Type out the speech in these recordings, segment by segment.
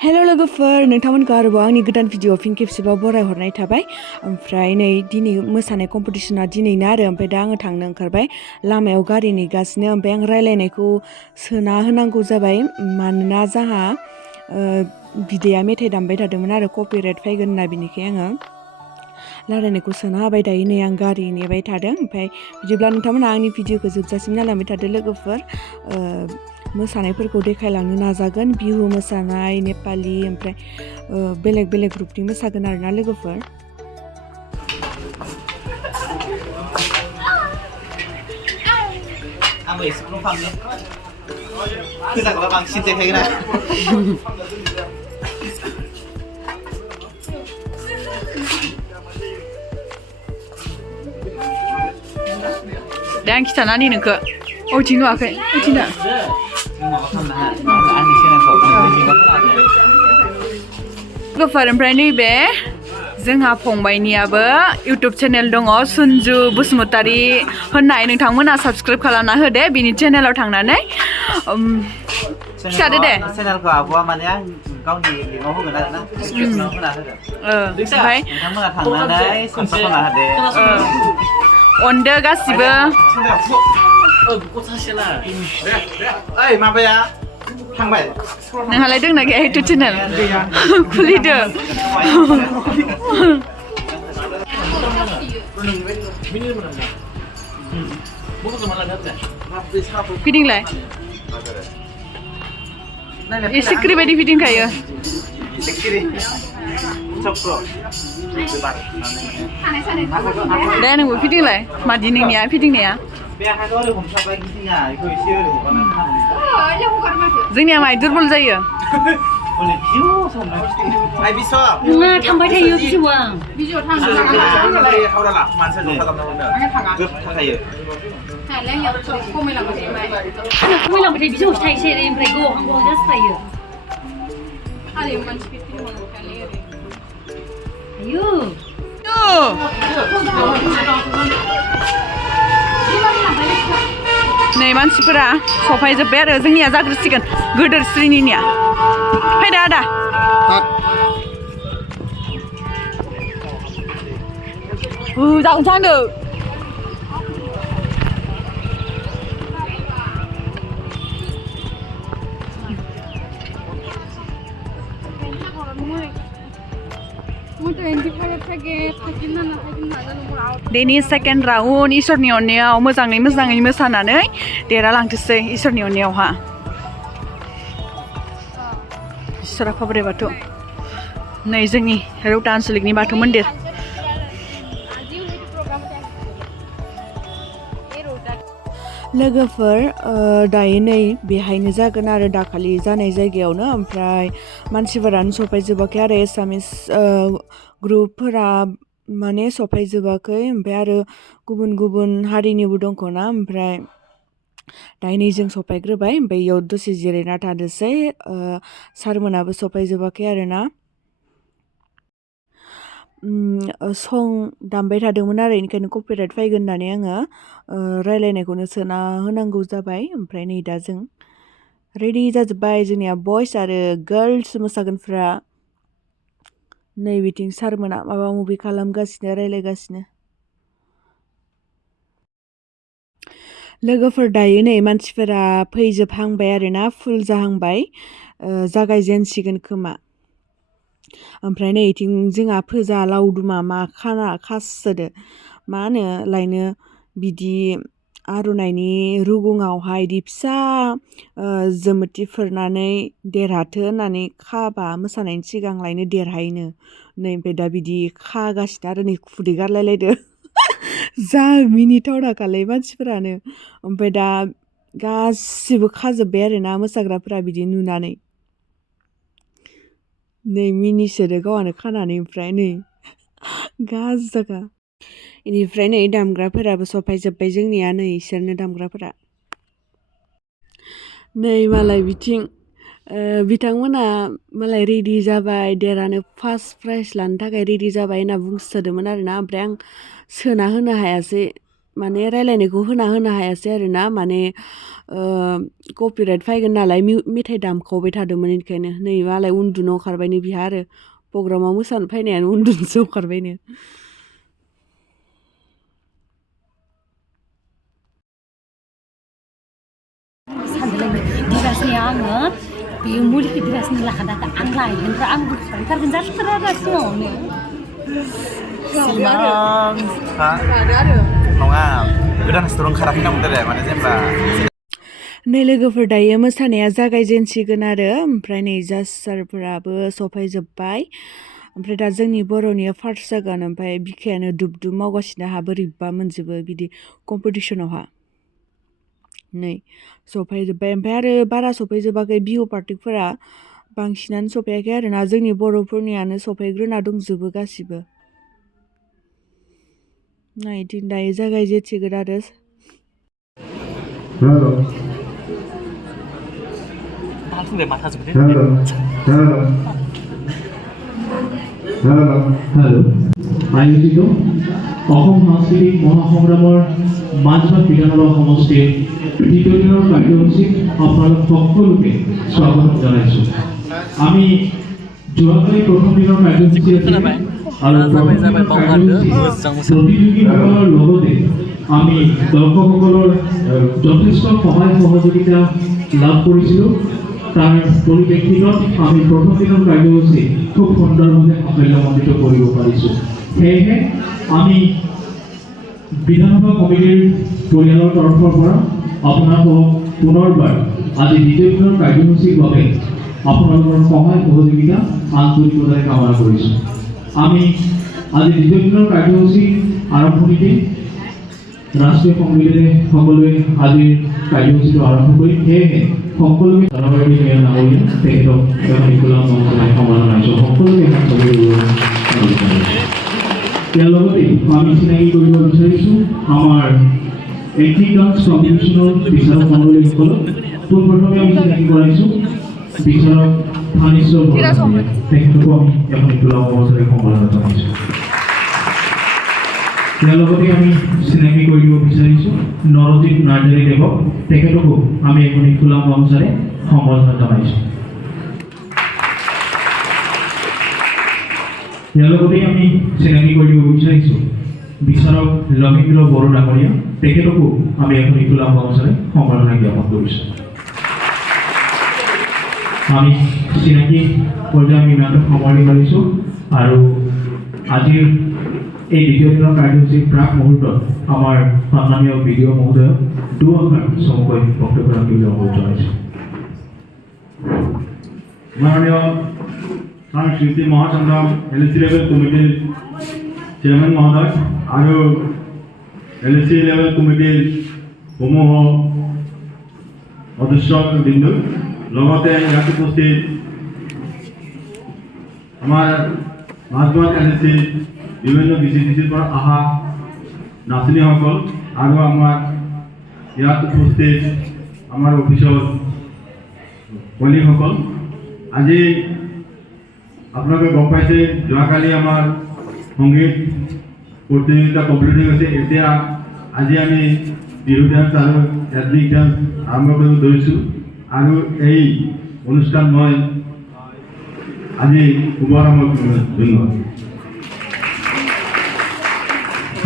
Hello लोगोफोर नोंथांमोनखौ आरोबाव आंनि गोदान भिडिअ फिन खेबसेबाव बरायहरनाय थाबाय ओमफ्राय नै दिनै मोसानाय कम्पिटिशना दिनैनो आरो ओमफ्राय दा आङो थांनो ओंखारबाय लामायाव गारि नेगासिनो ओमफ्राय आं रायलायनायखौ सोना होनांगौ जाबाय मानोना जाहा बिदाया मेथाइ दामबाय थादोंमोन आरो कपिराइट फैगोन होनना बिनिखाय आङो रायलायनायखौ सोना होबाय दायो नै आं गारि नेबाय थादों ओमफ्राय बिदिब्ला नोंथांमोना आंनि भिडिअखौ जोबजासिम नायलांबाय थादो लोगोफोर मोसानायफोरखौ देखायलांनो नाजागोन बिहु मोसानाय नेपालि ओमफ्राय बेलेग बेलेग ग्रुपनि मोसागोन आरोना लोगोफोर आंबो एसेखौनो फामनो खोजाग्रा बांसिन देखायगोन दा आं खिथानानै नोंखौ अइथिं नुवाखै अइथिंना लोगोफोर ओमफ्राय नैबे जोंहा फंबायनियाबो इउटुब चेनेल दङ सुनजु बसुमतारी होननाय नोंथांमोना साबस्क्राइब खालामना होदे बिनि चेनेलाव थांनानै खिथादो दे चेनेलखौ आब'आ माने आं गावनि लिंकआव होगोन आरो ना डिसक्रिपसनाव होना होगोन ओमफ्राय नोंथांमोना थांनानै साबस्क्राइब खालामना होदो अनदो गासिबो ओइ माबाया थांबाय नोंहालाय दंना गैया इउटुब चेनेल खुलिदो फिदिंलाय एसे क्रि बायदि फिदिंखायो दे नोंबो फिदिंलाय मादि नोंनिया फिदिंनाया जोंनिया माइ दुरबल जायो थांबाय थायो बिजौआ खमायलांबाथाय बिजौसो थाइसे ओमफ्राय गहां गहां जासो थायो आयु नै मानसिफोरा सफायजोब्बाय आरो जोंनिया जाग्रोसिगोन गोदोर श्रेणिनिया फैदो आदा जागोन थांदो दिनै सेकेन्ड राउन्ड इसोरनि अननायाव मोजाङै मोसानानै देरहालांथोसै इसोरनि अननायावहा इसोर आफा बोराइ बाथौ नै जोंनि रौता आन्सलिकनि बाथौ मन्दिर लोगोफोर दायो नै बेहायनो जागोन आरो दाखालि जानाय जायगायावनो ओमफ्राय मानसिफोरानो सफायजोबाखै आरो एसामिस ग्रुपफोरा माने सफायजोबाखै ओमफ्राय आरो गुबुन गुबुन हारिनिबो दंख'ना ओमफ्राय दायो नै जों सफायग्रोबाय ओमफ्राय इयाव दसे जिरायना थादोसै सारमोनाबो सफायजोबाखै आरोना सं दामबाय थादोंमोन आरो बेनिखायनो कपिराइट फैगोन होननानै आङो रायलायनायखौनो सोना होनांगौ जाबाय ओमफ्राय नै दा जों रेडि जाजोब्बाय जोंनिया बयस आरो गार्लस मोसागोनफ्रा नै बिथिं सारमोना माबा माबि खालामगासिनो रायलायगासिनो लोगोफोर दायो नै मानसिफोरा फैजोबहांबाय आरोना फुल जाहांबाय जागायजेनसिगोन खोमा ओमफ्राय नै इथिं जोंहा फोजा लावदुमा मा खासोदो मा होनो लायनो बिदि आर'नाइनि रुगुङावहाय इदि फिसा जोमोथिफोरनानै देरहाथो होननानै खाबा मोसानायनि सिगां लायनो देरहायोनो नै ओमफ्राय दा बिदि खागासिनो आरो नै खुदै गारलायलायदो जा मिनिथाव दाखालै मानसिफोरानो ओमफ्राय दा गासिबो खाजोब्बाय आरोना मोसाग्राफोरा बिदि नुनानै नै मिनिसोदो गावहानो खानानै ओमफ्राय नै गाजागा बेनिफ्राय नै दामग्राफोराबो सफायजोब्बाय जोंनिया नै इसोरनो दामग्राफोरा नै मालाय बिथिं बिथांमोना मालाय रेडि जाबाय देरहानो फार्स्ट प्राइज लानो थाखाय रेडि जाबाय होनना बुंसोदोंमोन आरोना ओमफ्राय आं सोना होनो हायासै माने रायलायनायखौ होनो हायासै आरोना माने कपिराइट फैगोन नालाय मेथाइ दामखावबाय थादोंमोन बेनिखायनो नै मालाय उन्दुनो ओंखारबायनो बिहा आरो प्रग्रामाव मोसानो फैनायानो उन्दुनोसो ओंखारबायनो दिगासिनो आङो बे मुलिखौ दिगासिनो लाखादाखा आं लायगोन ओमफ्राय आं बुखारथारगोन जाथारा सिमाङावनो नङा गोदान स्टुर ओंखाराखै नामोन देलाय माने जेनेबा नै लोगोफोर दायो मोसानाया जागायजेनसिगोन आरो ओमफ्राय नै जाज सारफोराबो सफायजोब्बाय ओमफ्राय दा जोंनि बर'निया फार्स्ट जागोन ओमफ्राय बिखायानो दुब मावगासिनो हा बोरैबा मोनजोबो बिदि कम्पिटिसनावहा नै सफायजोब्बाय ओमफ्राय आरो बारा सफायजोबाखै बिहु पार्टिफोरा बांसिनानो सफायाखै आरोना जोंनि बर'फोरनियानो सफायग्रोना दंजोबो गासिबो नै दिन दायो जागायजेनसिगोन आरो Hello. আয়োজিত অসম সাংস্কৃতিক মহাসংগ্ৰামৰ মাজবাট বিধানসভা সমষ্টিৰ দ্বিতীয় দিনৰ কাৰ্যসূচীত আপোনালোক সকলোকে স্বাগতম জনাইছোঁ আমি যোৱাকালি প্ৰথম দিনৰ কাৰ্যসূচী আৰু প্ৰতিযোগীসকলৰ লগতে আমি দৰ্শকসকলৰ যথেষ্ট সহায় সহযোগিতা লাভ কৰিছিলোঁ তাৰ পৰিপ্ৰেক্ষিতত আমি প্ৰথম দিনৰ কাৰ্যসূচী খুব সুন্দৰভাৱে সাফল্যমণ্ডিত কৰিব পাৰিছোঁ সেয়েহে আমি বিধানসভা কমিটিৰ পৰিয়ালৰ তৰফৰ পৰা আপোনালোকক পুনৰবাৰ আজি দ্বিতীয় দিনৰ কাৰ্যসূচীৰ বাবে আপোনালোকৰ সহায় সহযোগিতা আন্তৰিকতাৰে কামনা কৰিছোঁ আমি আজি দ্বিতীয় দিনৰ কাৰ্যসূচী আৰম্ভণিতে ৰাষ্ট্ৰীয় সংগীতেৰে সকলোৱে আজিৰ কাৰ্যসূচীটো আৰম্ভ কৰিম সেয়েহে সকলোকে জনগণৰ মেয়ৰ নাগৰিক তেখেতক খোলা মঞ্চলৈ সমাধান জনাইছোঁ সকলোকে ইয়াৰ লগতে আমি চিনাকি কৰিব বিচাৰিছোঁ আমাৰ এথনিক ডান্স কম্পিটিশ্যনৰ বিচাৰক মণ্ডলীসকলক পোনপ্ৰথমে আমি চিনাকি কৰাইছোঁ বিচাৰক থানেশ্বৰ বৰা তেখেতকো আমি এখন খোলা মঞ্চলৈ সমাধান জনাইছোঁ ইয়াৰ লগতে আমি চিনাকি কৰিব বিচাৰিছোঁ নৰজিৎ নাৰ্জাৰী দেৱক তেখেতকো আমি এখন খোলা মঞ্চৰে সম্বৰ্ধনা জনাইছোঁ ইয়াৰ লগতে আমি চিনাকি কৰিব বিচাৰিছোঁ বিচাৰক লভীন্দ্ৰ বড়ো ডাঙৰীয়া তেখেতকো আমি এখন খোলা মঞ্চৰে সম্বৰ্ধনা জ্ঞাপন কৰিছোঁ আমি চিনাকি পৰ্যায় আমি নাটক সামৰণি মাৰিছোঁ আৰু আজিৰ এই দ্বিতীয় দিনৰ কাৰ্যসূচীৰ প্ৰাক মুহূৰ্তত আমাৰ সন্মানীয় বিডিঅ মহোদয়ক দুআষাৰ চমুকৈ বক্তব্য ৰাখিবলৈ অনুৰোধ জনাইছোঁ মাননীয় সাংস্কৃতিক মহাসংগ্রাম LAC লেভেল কমিটির চেয়ারম্যান মহোদয় আর LAC লেভেল কমিটির সমূহ সদস্যবৃন্দ লগতে ইয়াত উপস্থিত আমার মাজবাট LAC বিভিন্ন BCDCৰ পৰা অহা নাচনীসকল আৰু আমাৰ ইয়াত উপস্থিত আমাৰ অফিচৰ কলিগসকল আজি আপোনালোকে গম পাইছে যোৱাকালি আমাৰ সংগীত প্ৰতিযোগিতা কমপ্লিট হৈ গৈছে এতিয়া আজি আমি বিহু ডান্স আৰু এথনিক ডান্স আৰম্ভ কৰিব ধৰিছোঁ আৰু এই অনুষ্ঠান মই আজি শুভাৰম্ভ ধন্যবাদ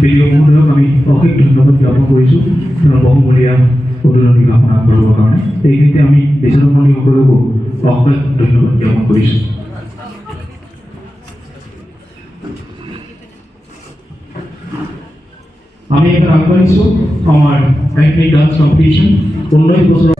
বিডিঅ মহোদয়ক আমি অশেষ ধন্যবাদ জ্ঞাপন কৰিছোঁ তেওঁৰ বহুমূলীয়া অতুলনী কামনা কৰিবৰ কাৰণে এইখিনিতে আমি বিচাৰক মণ্ডলীসকলকো অশেষ ধন্যবাদ জ্ঞাপন কৰিছোঁ আমি এবার আগবাঢ়িছোঁ আমাৰ এথনিক ডান্স কম্পিটিশ্যন 19 বছৰ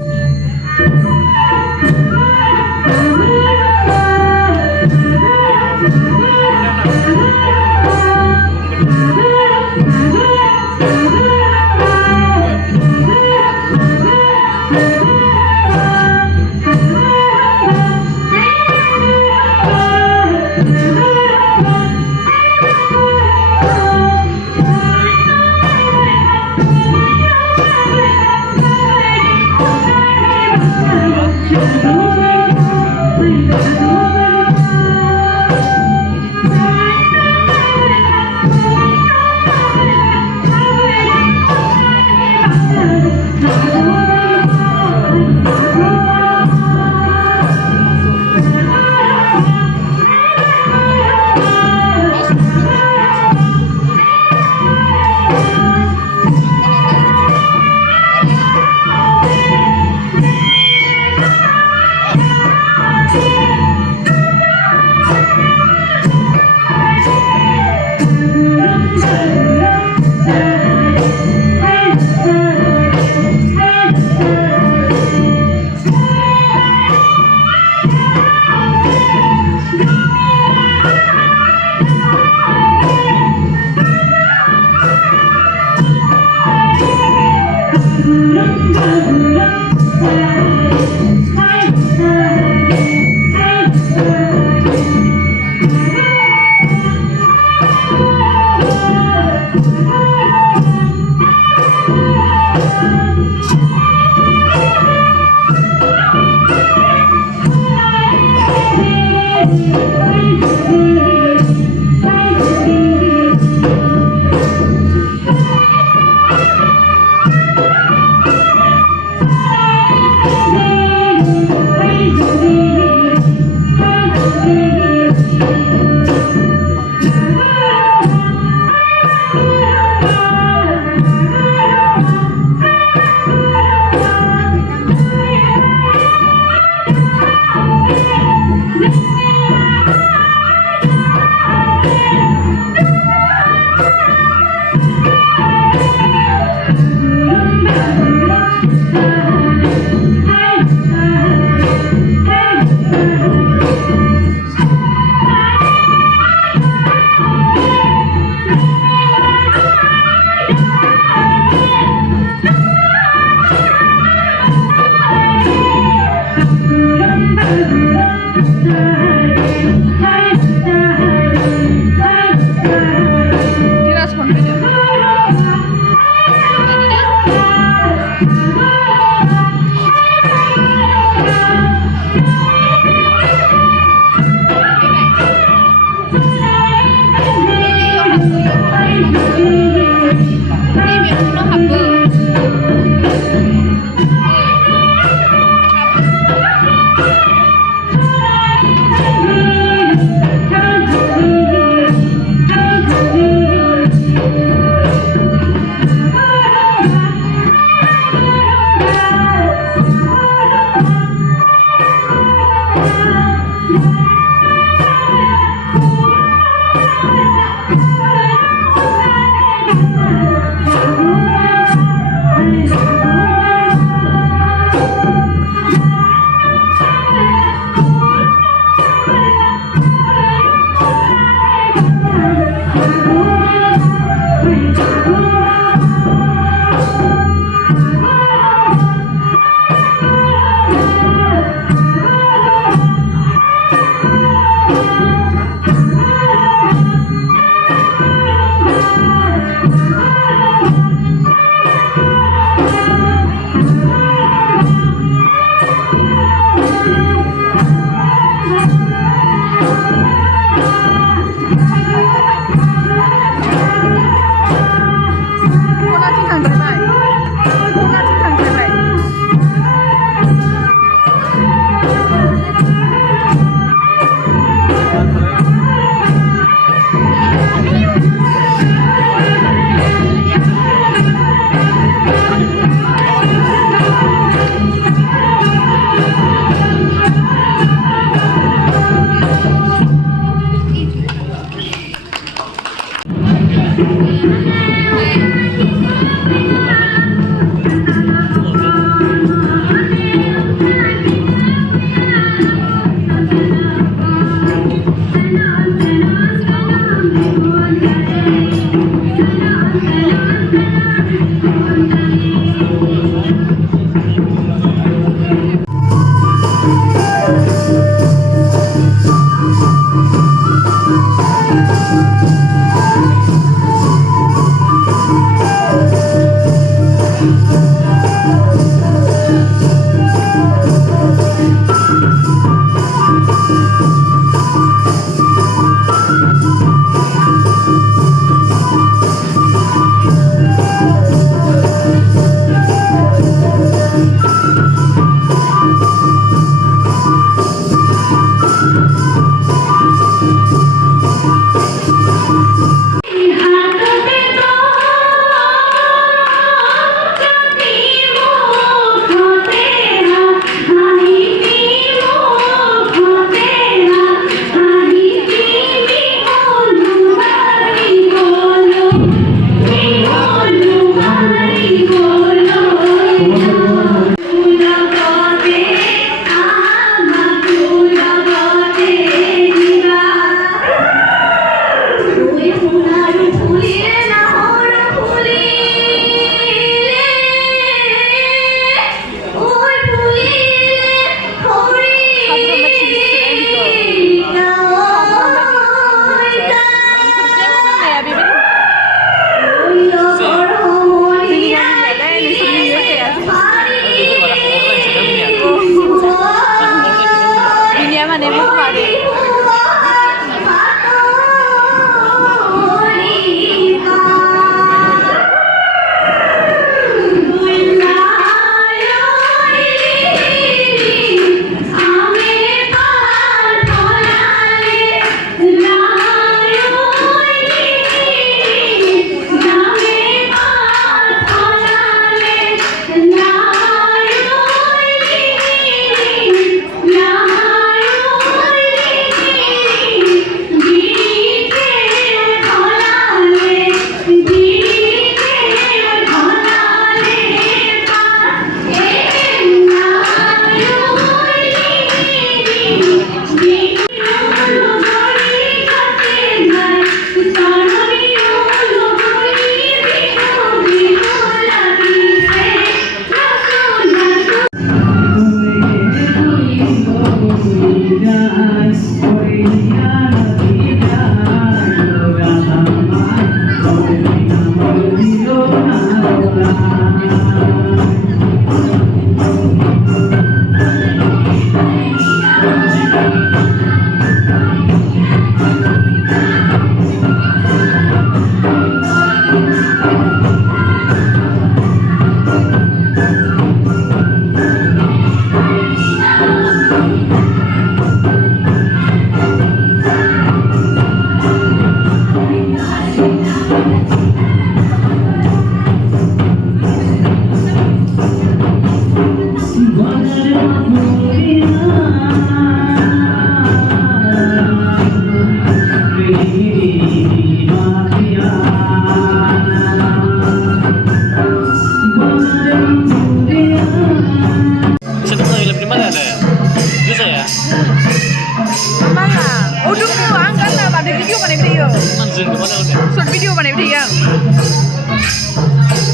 Short video बानायबाय थायो आं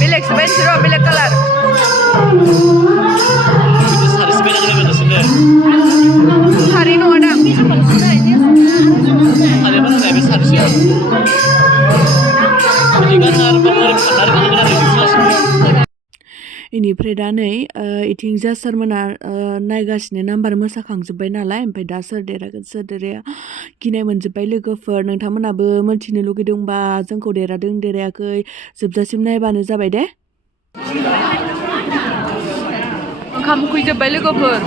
बेलेग बायनोसै र' बेलेग कालार सारि नङा दां इनिफ्राय दा नै इथिंजा सारमोना नायगासिनो नाम्बार मोसाखांजोब्बाय नालाय ओमफ्राय दा सोर देरहागोन सोर देरहाया गिनाय मोनजोब्बाय लोगोफोर नोंथांमोनाबो मोनथिनो लुगैदोंबा जोंखौ देरहादों देरहायाखै जोबजासिम नायबानो जाबाय दे ओंखाम उखैजोब्बाय लोगोफोर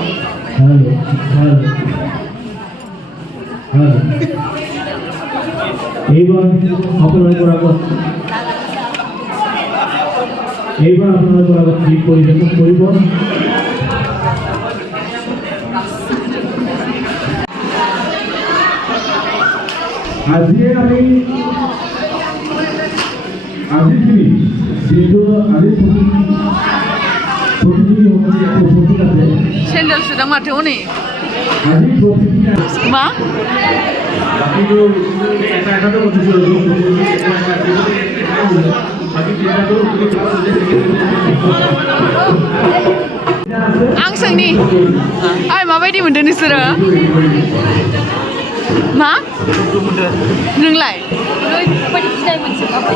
এইবার আপনারা আবার ঠিক পরিবেশন করব আজি যেহেতু আজি প্রতিযোগী হচ্ছে উপস্থিত আছে স্যান্ডেল সুদাং মাঠে হনে আজি প্রতিযোগী মা বাকি তো এটা তো বলছি आं सोंनि आइ माबायदि मोनदों नोंसोरो मा नोंलाय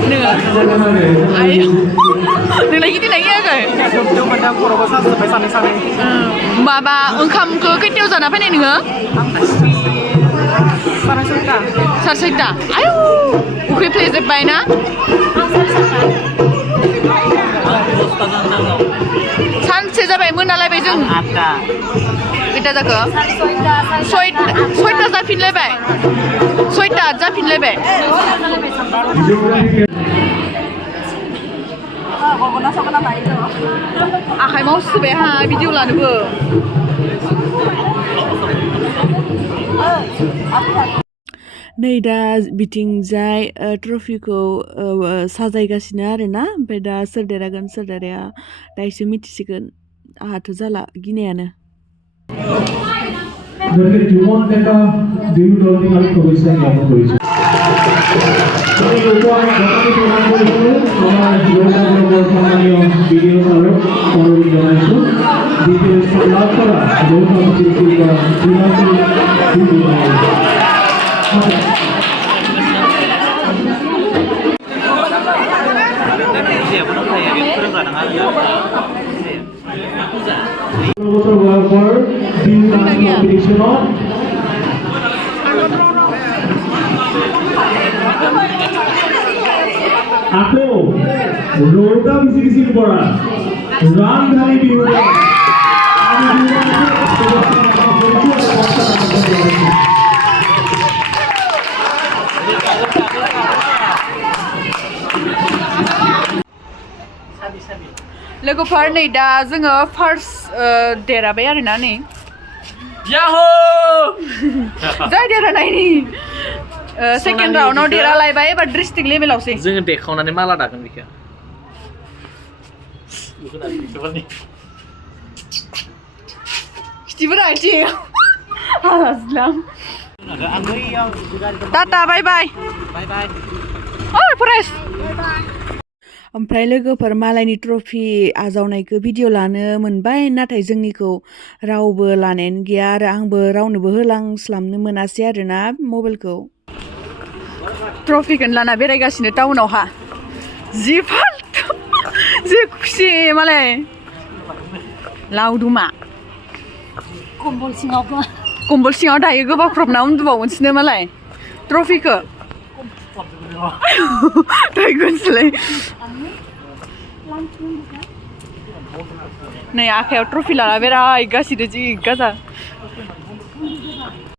नोङो आइ नोंलाय गिदिंना गियाखै माबा ओंखामखौ खैथायाव जाना फैनाय नोङो साराय सयथा आयौ उखैफ्लेजोब्बाय ना सानसे जाबाय मोनालायबाय जों खैथा जाखो सयथा जाफिनलायबाय सयथा जाफिनलायबाय आखाइ मावसोबाय हा भिडिअ लानोबो नै दा बिथिंजाय ट्रफिखौ साजायगासिनो आरोना ओमफ्राय दा सोर देरहागोन सोर देरहाया दा एसे मिथिसिगोन आंहाथ' जाला गिनायानो Compitition Ako, Rowta VCDC পৰা ৰামধাৰী বিহু लोगोफोर नै दा जोङो फार्स्ट देरहाबाय आरोना नै याहो जाय देरहानायनि सेकेन्ड राउन्डआव देरहालायबाय एबार डिस्ट्रिक्ट लेभेलावसै जोङो देखावनानै माला दागोन बेखौ खिथिफोरा आथिं हालास्लाम टाटा बाय बाय ओइ फरेस्ट ओमफ्राय लोगोफोर मालायनि ट्रफि आजावनायखौ भिडिअ लानो मोनबाय नाथाय जोंनिखौ रावबो लानायानो गैया आरो आंबो रावनोबो होलांस्लाबनो मोनासै आरोना मबाइलखौ ट्रफिखौनो लाना बेरायगासिनो टाउनावहा जि फाल्तु जि खुसि मालाय लावदुमा कम्बल सिङावबो कम्बल सिङाव दायो गोबाख्रबना उन्दुबावनोसैनो मालाय ट्रफिखौ थायगोनसोलाय नै आखायाव ट्रफि लाना बेरायगासिनो जि गाजा